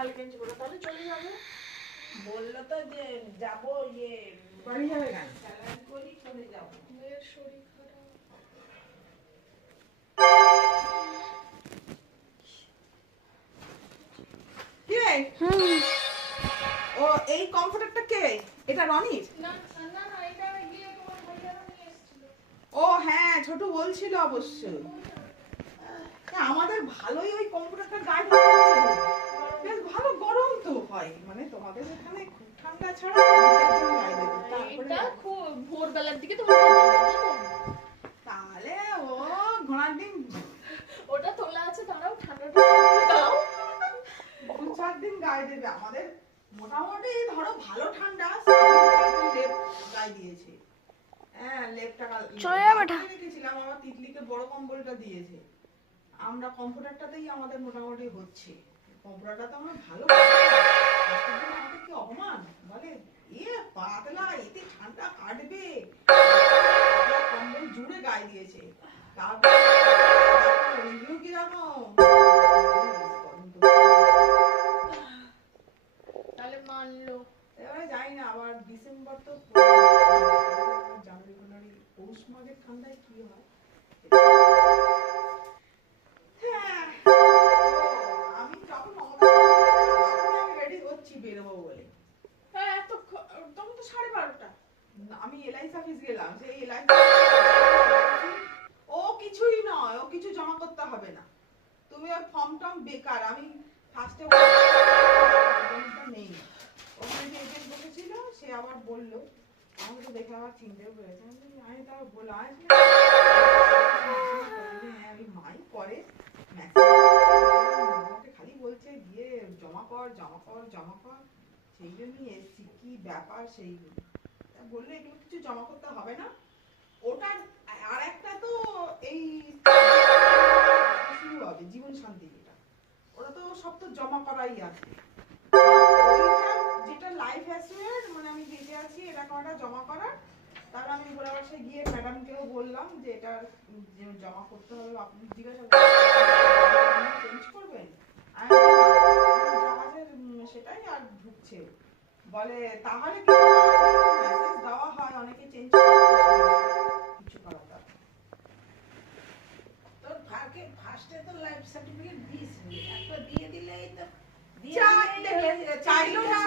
কালকে বলে তাহলে চলে যাবে। বললো তো যে যাবো ইয়ে বাড়ি যাবে কেন? স্যালারি করি চলে যাবো। মেয়ের শরীর খারাপ। কি রে? ও এই কমফোর্টারটা কে? এটা রনির? না না না, এটা গিয়ে তোমার ভাইয়ারা নিয়ে এসেছিল। ও হ্যাঁ, ছোট বলছিল অবশ্য। আমাদের ভালোই ওই কমফোর্টারটা গায়ে দিচ্ছে, বেশ ভালো গরম তো হয়, মানে তোমাদের এখানে খুব ঠান্ডা ছাড়া গায়ে দেবে। এটা খুব ভোরবেলার দিকে তোমার তাহলে ও ঘোড়ার ডিম ওটা তোলা আছে, দাঁড়াও ঠান্ডাটা দাও। 2-4 দিন গায়ে দেবে। আমাদের মোটামুটি ধরো ভালো ঠান্ডা, লেপ গায়ে দিয়েছে। হ্যাঁ, লেপটা চলে যাবে রেখেছিলাম, আমার তিতলিকে বড় কম্বলটা দিয়েছে। আমরা কম্পিউটারটাতেই আমাদের মোটামুটি হচ্ছে। কম্পিউটারটা তো আমরা ভালো আমাদের কি অপমান বলে, পাতলা এতে ঠান্ডা কাটবে, কম্বল জুড়ে গায়ে দিয়েছে। তারপর রিভিউ কিরকম, তাহলে মানলো। এবারে যাই না, আবার ডিসেম্বর তো জানুয়ারি ফেব্রুয়ারি পৌষ মাঘের ঠান্ডায় কি হয়। হ্যাঁ, আমি যখন আমি রেডি হচ্ছি বেরোবো বলে। হ্যাঁ এত তখন তো 12:30টা। আমি এলআইসি অফিস গেলাম, সেই এলআইসি ও কিছুই নয়, ও কিছু জমা করতে হবে না, তুমি ওই ফর্ম টর্ম বেকার। আমি ফার্স্টে নেই, ওখানে যে এজেন্ট বসেছিল সে আবার বললো, আমাকে তো দেখে আবার চিনতেও পেরেছে। আমি তার বলে আসলে আমি মাই করে আমাকে খালি বলছে গিয়ে জমা কর জমা কর জমা কর, সেই জন্যই এসছি। কি ব্যাপার সেই বললো এগুলো কিছু জমা করতে হবে না। ওটার আর একটা তো এই শুরু হবে জীবন শান্তি, যেটা ওটা তো সব তো জমা করাই আছে। যেটা লাইফ অ্যাসুরেন্স, মানে আমি বেঁচে আছি এরকম একটা জমা করার। তারপর আমি বলে বাসে গিয়ে ম্যাডামকেও বললাম যে এটা জমা করতে হবে। আপনি জিজ্ঞাসা চেঞ্জ করবেন, সেটাই আর ঢুকছে বলে তাহলে মেসেজ দেওয়া হয় অনেকে চেঞ্জ কিছু করার দরকার। তোর ফার্স্টে তো লাইফ সার্টিফিকেট দিস, একটা দিয়ে দিলেই তো চাইলো না